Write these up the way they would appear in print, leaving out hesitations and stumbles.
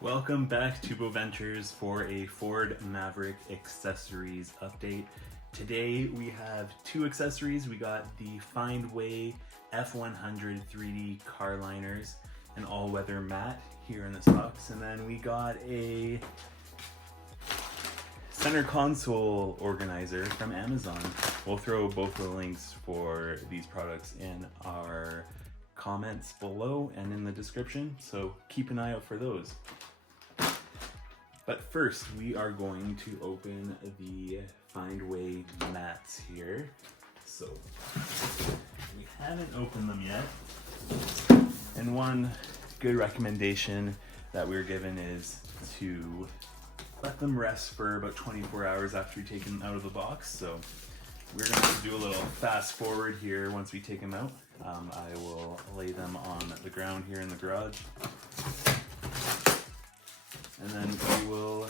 Welcome back to Boventures for a Ford Maverick accessories update. Today we have two accessories. We got the Findway F100 3D car liners, an all-weather mat here in this box, and then we got a center console organizer from Amazon. We'll throw both the links for these products in our comments below and in the description, so keep an eye out for those. But first, we are going to open the Findway mats here. So, we haven't opened them yet. And one good recommendation that we were given is to let them rest for about 24 hours after you take them out of the box. So, we're going to do a little fast forward here once we take them out. I will lay them on the ground here in the garage. And then we will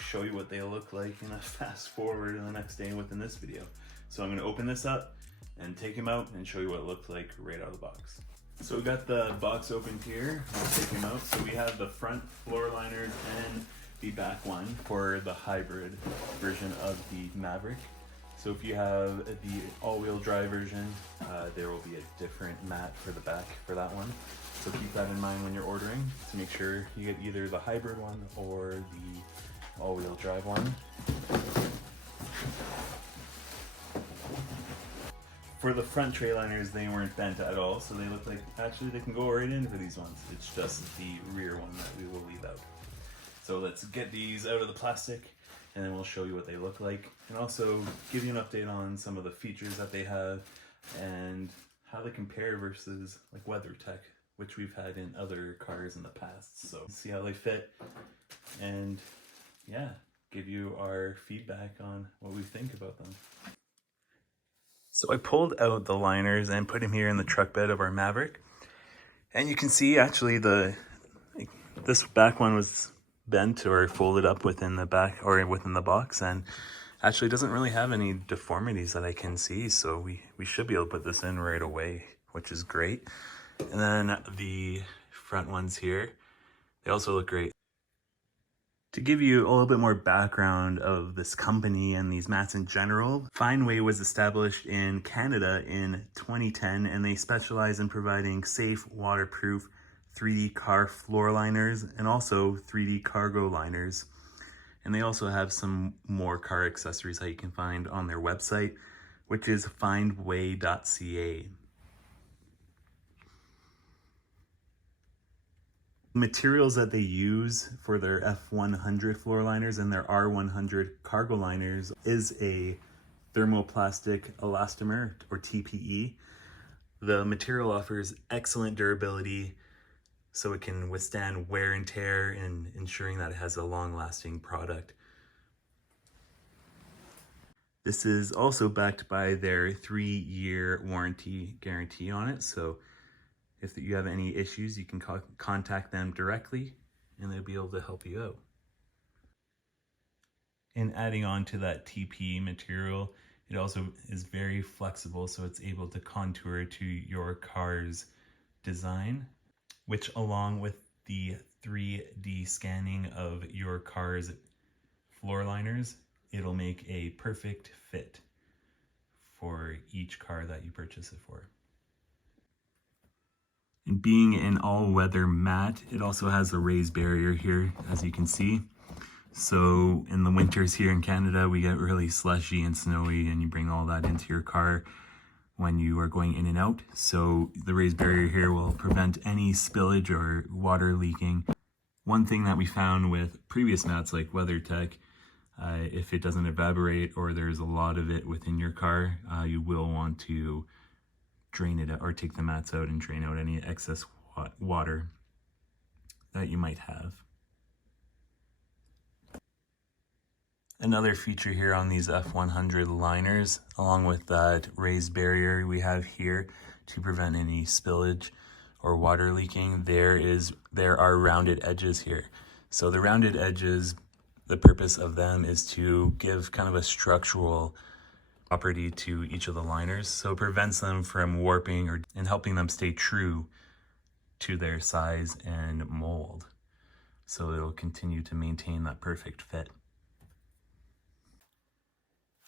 show you what they look like in a fast forward in the next day within this video. So I'm going to open this up and take him out and show you what it looked like right out of the box. So we got the box opened here. I'll take him out. So we have the front floor liners and the back one for the hybrid version of the Maverick. So if you have the all-wheel drive version, there will be a different mat for the back for that one. So keep that in mind when you're ordering to make sure you get either the hybrid one or the all-wheel drive one. For the front tray liners, they weren't bent at all, so they look like actually they can go right in for these ones. It's just the rear one that we will leave out. So let's get these out of the plastic and then we'll show you what they look like and also give you an update on some of the features that they have and how they compare versus like WeatherTech, which we've had in other cars in the past. So see how they fit and yeah, give you our feedback on what we think about them. So I pulled out the liners and put them here in the truck bed of our Maverick. And you can see actually this back one was bent or folded up within the back or within the box and actually doesn't really have any deformities that I can see. So we should be able to put this in right away, which is great. And then the front ones here, they also look great. To give you a little bit more background of this company and these mats in general, Findway was established in Canada in 2010 and they specialize in providing safe, waterproof 3D car floor liners and also 3D cargo liners. And they also have some more car accessories that you can find on their website, which is findway.ca. Materials that they use for their F100 floor liners and their R100 cargo liners is a thermoplastic elastomer or TPE. The material offers excellent durability so it can withstand wear and tear and ensuring that it has a long-lasting product. This is also backed by their 3-year warranty guarantee on it. So if you have any issues, you can contact them directly and they'll be able to help you out. And adding on to that TPE material, it also is very flexible, so it's able to contour to your car's design, which along with the 3D scanning of your car's floor liners, it'll make a perfect fit for each car that you purchase it for. And being an all-weather mat, it also has a raised barrier here, as you can see. So in the winters here in Canada, we get really slushy and snowy, and you bring all that into your car when you are going in and out. So the raised barrier here will prevent any spillage or water leaking. One thing that we found with previous mats like WeatherTech, if it doesn't evaporate or there's a lot of it within your car, you will want to drain it out or take the mats out and drain out any excess water that you might have. Another feature here on these F100 liners, along with that raised barrier we have here to prevent any spillage or water leaking, there are rounded edges here. So the rounded edges, the purpose of them is to give kind of a structural property to each of the liners, so it prevents them from warping and helping them stay true to their size and mold. so it'll continue to maintain that perfect fit.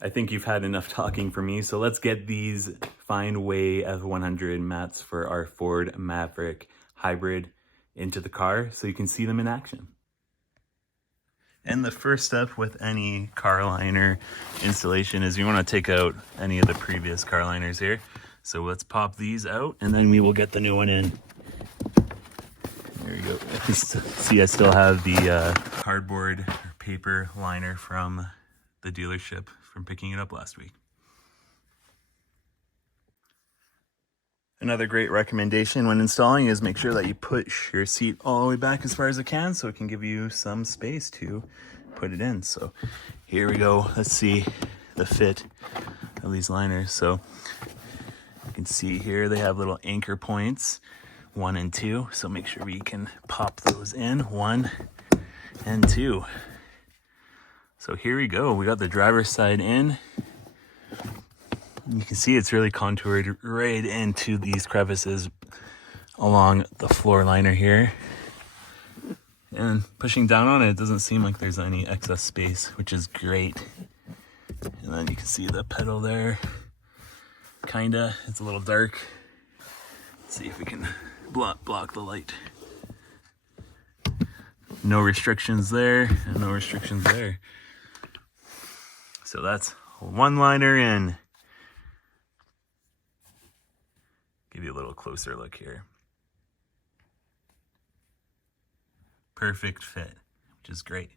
I think you've had enough talking for me, so let's get these Findway F100 mats for our Ford Maverick Hybrid into the car so you can see them in action. And the first step with any car liner installation is you want to take out any of the previous car liners here. So let's pop these out and then we will get the new one in. There you go. See, I still have the cardboard or paper liner from the dealership from picking it up last week. Another great recommendation when installing is make sure that you push your seat all the way back as far as it can so it can give you some space to put it in. So here we go. Let's see the fit of these liners. So you can see here they have little anchor points, 1 and 2. So make sure we can pop those in, 1 and 2. So here we go. We got the driver's side in. You can see it's really contoured right into these crevices along the floor liner here. And pushing down on it, it doesn't seem like there's any excess space, which is great. And then you can see the pedal there. Kinda. It's a little dark. Let's see if we can block the light. No restrictions there, and no restrictions there. So that's one liner in. Give you a little closer look here. Perfect fit, which is great.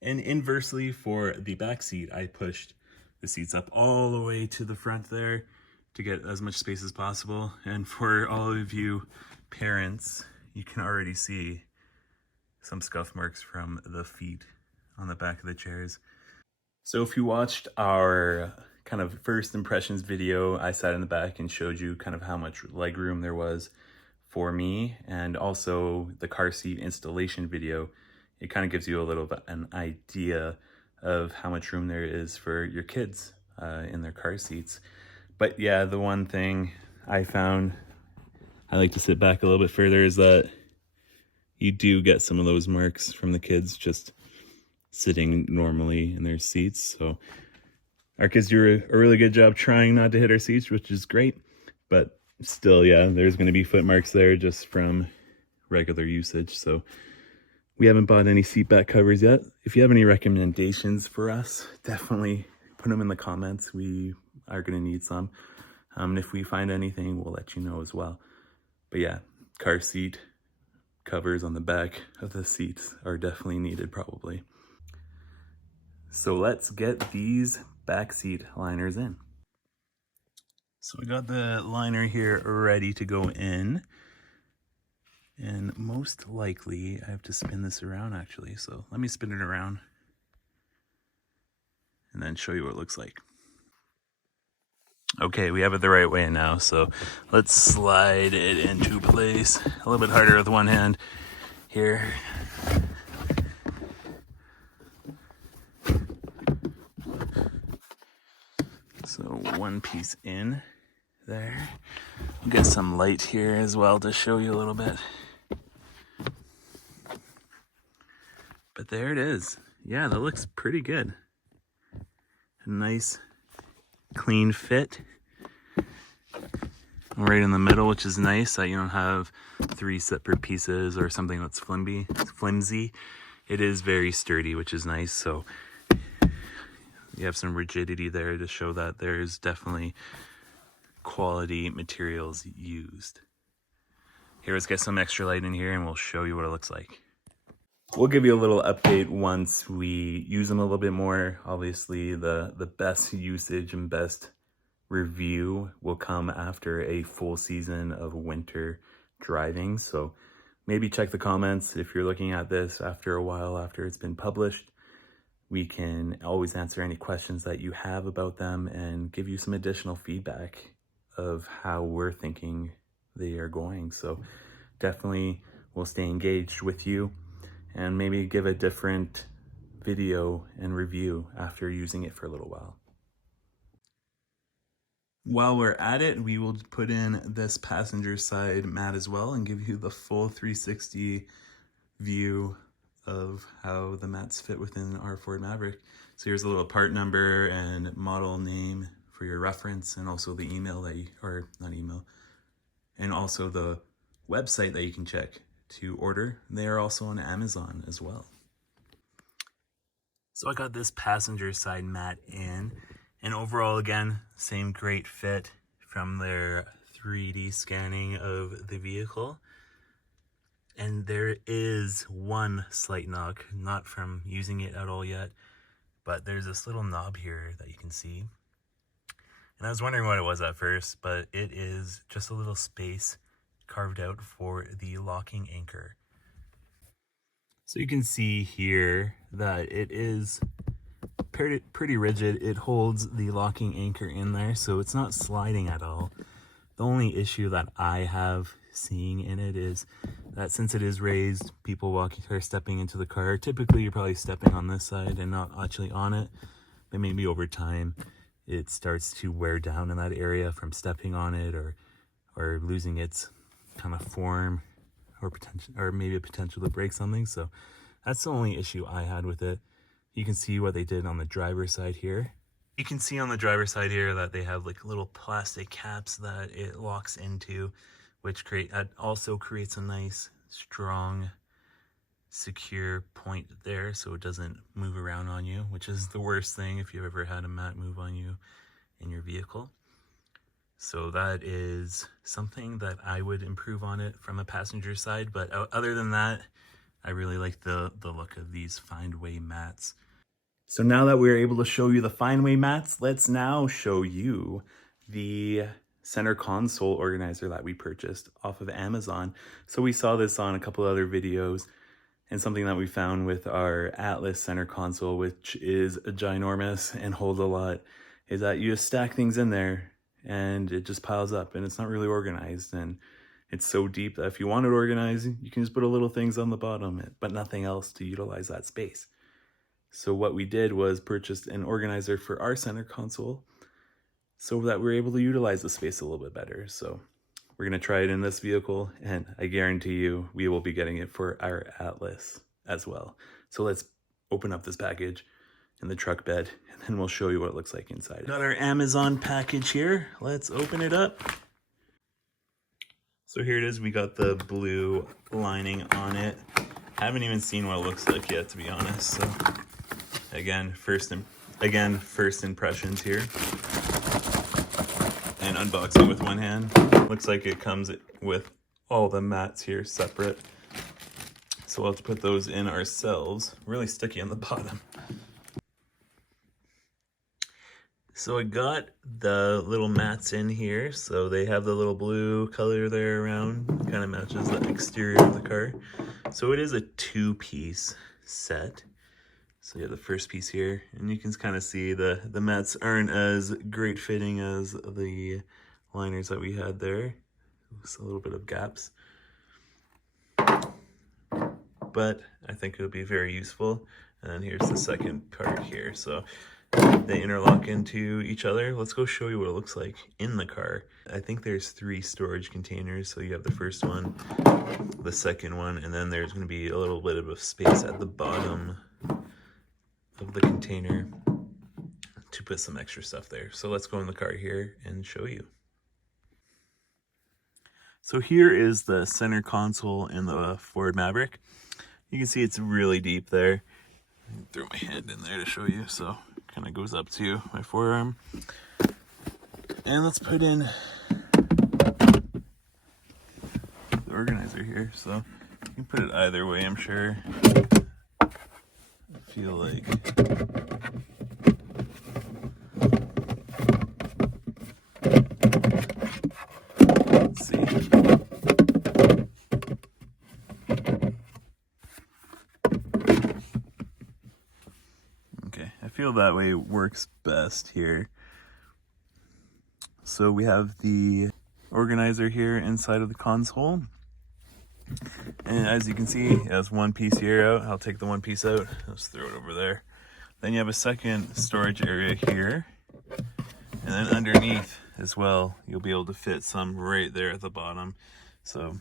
And inversely for the back seat, I pushed the seats up all the way to the front there to get as much space as possible. And for all of you parents, you can already see some scuff marks from the feet on the back of the chairs. So if you watched our kind of first impressions video, I sat in the back and showed you kind of how much leg room there was for me, and also the car seat installation video. It kind of gives you a little bit an idea of how much room there is for your kids in their car seats. But yeah, the one thing I found, I like to sit back a little bit further, is that you do get some of those marks from the kids just sitting normally in their seats. So our kids do a really good job trying not to hit our seats, which is great. But still, yeah, there's going to be foot marks there just from regular usage. So we haven't bought any seat back covers yet. If you have any recommendations for us, definitely put them in the comments. We are going to need some. And if we find anything, we'll let you know as well. But yeah, car seat covers on the back of the seats are definitely needed probably. So let's get these back seat liners in. So we got the liner here ready to go in. And most likely I have to spin this around actually. So let me spin it around and then show you what it looks like. Okay, we have it the right way now. So let's slide it into place. A little bit harder with one hand here. So one piece in there. We'll get some light here as well to show you a little bit. But there it is. Yeah, that looks pretty good. A nice clean fit. Right in the middle, which is nice that you don't have 3 separate pieces or something that's flimsy. It is very sturdy, which is nice. So you have some rigidity there to show that there's definitely quality materials used. Here, let's get some extra light in here and we'll show you what it looks like. We'll give you a little update once we use them a little bit more. Obviously, the best usage and best review will come after a full season of winter driving. So maybe check the comments if you're looking at this after a while after it's been published. We can always answer any questions that you have about them and give you some additional feedback of how we're thinking they are going. So definitely we'll stay engaged with you and maybe give a different video and review after using it for a little while. While we're at it, we will put in this passenger side mat as well and give you the full 360 view of how the mats fit within our Ford Maverick. So here's a little part number and model name for your reference, and also the email that you, or not email, and also the website that you can check to order. They are also on Amazon as well. So I got this passenger side mat in, and overall, again, same great fit from their 3D scanning of the vehicle. And there is one slight knock, not from using it at all yet, but there's this little knob here that you can see. And I was wondering what it was at first, but it is just a little space carved out for the locking anchor. So you can see here that it is pretty rigid. It holds the locking anchor in there, so it's not sliding at all. The only issue that I have seeing in it is that since it is raised, people walking or stepping into the car, typically you're probably stepping on this side and not actually on it, but maybe over time it starts to wear down in that area from stepping on it, or losing its kind of form, or potential, or maybe a potential to break something. So that's the only issue I had with it. You can see what they did on the driver's side here. You can see on the driver's side here that they have like little plastic caps that it locks into, which also creates a nice, strong, secure point there, so it doesn't move around on you, which is the worst thing if you've ever had a mat move on you in your vehicle. So that is something that I would improve on it from a passenger side. But other than that, I really like the look of these Findway mats. So now that we're able to show you the Findway mats, let's now show you the center console organizer that we purchased off of Amazon. So we saw this on a couple other videos, and something that we found with our Atlas center console, which is ginormous and holds a lot, is that you just stack things in there and it just piles up, and it's not really organized, and it's so deep that if you want it organized, you can just put a little things on the bottom, but nothing else to utilize that space. So what we did was purchase an organizer for our center console so that we're able to utilize the space a little bit better. So we're going to try it in this vehicle, and I guarantee you we will be getting it for our Atlas as well. So let's open up this package in the truck bed, and then we'll show you what it looks like inside. Got our Amazon package here. Let's open it up. So here it is. We got the blue lining on it. Haven't even seen what it looks like yet, to be honest. So again, first impressions here. And unboxing with one hand. Looks like it comes with all the mats here separate. So we'll have to put those in ourselves. Really sticky on the bottom. So I got the little mats in here. So they have the little blue color there around. Kind of matches the exterior of the car. So it is a 2-piece set. So you have the first piece here, and you can kind of see the mats aren't as great fitting as the liners that we had there. Just a little bit of gaps. But I think it'll be very useful. And then here's the second part here. So they interlock into each other. Let's go show you what it looks like in the car. I think there's 3 storage containers. So you have the first one, the second one, and then there's going to be a little bit of a space at the bottom of the container to put some extra stuff there. So let's go in the car here and show you. So here is the center console in the Ford Maverick. You can see it's really deep there. Throw my hand in there to show you. So it kind of goes up to my forearm. And let's put in the organizer here. So you can put it either way, I'm sure. I feel like let's see. Okay, I feel that way works best here. So we have the organizer here inside of the console. And as you can see, it has one piece here out. I'll take the one piece out. Let's throw it over there. Then you have a second storage area here. And then underneath as well, you'll be able to fit some right there at the bottom. So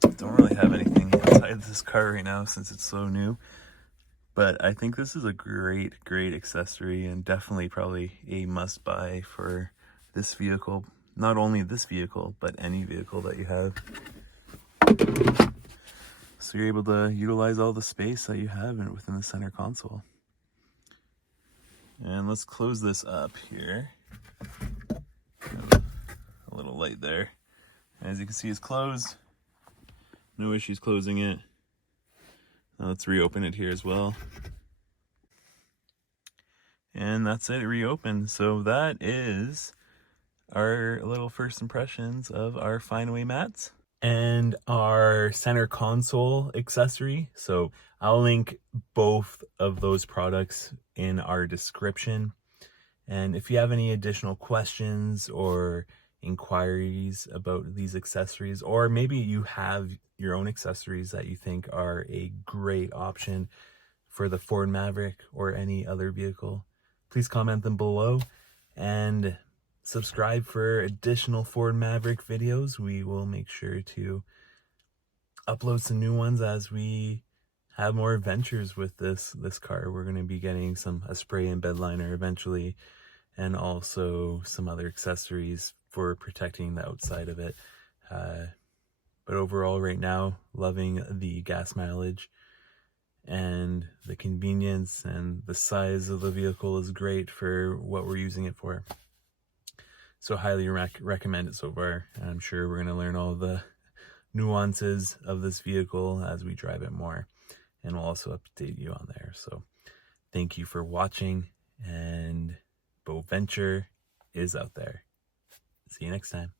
don't really have anything inside this car right now since it's so new. But I think this is a great accessory, and definitely probably a must buy for this vehicle. Not only this vehicle, but any vehicle that you have. So you're able to utilize all the space that you have within the center console. And let's close this up here. A little light there. As you can see, it's closed. No issues closing it. Now let's reopen it here as well. And that's it, reopened. So that is our little first impressions of our Findway mats and our center console accessory. So I'll link both of those products in our description. And if you have any additional questions or inquiries about these accessories, or maybe you have your own accessories that you think are a great option for the Ford Maverick or any other vehicle, please comment them below and subscribe for additional Ford Maverick videos. We will make sure to upload some new ones as we have more adventures with this car. We're going to be getting a spray and bed liner eventually, and also some other accessories for protecting the outside of it. But overall right now, loving the gas mileage, and the convenience and the size of the vehicle is great for what we're using it for. So highly recommend it so far. And I'm sure we're going to learn all the nuances of this vehicle as we drive it more, and we'll also update you on there. So thank you for watching, and Boventure is out there. See you next time.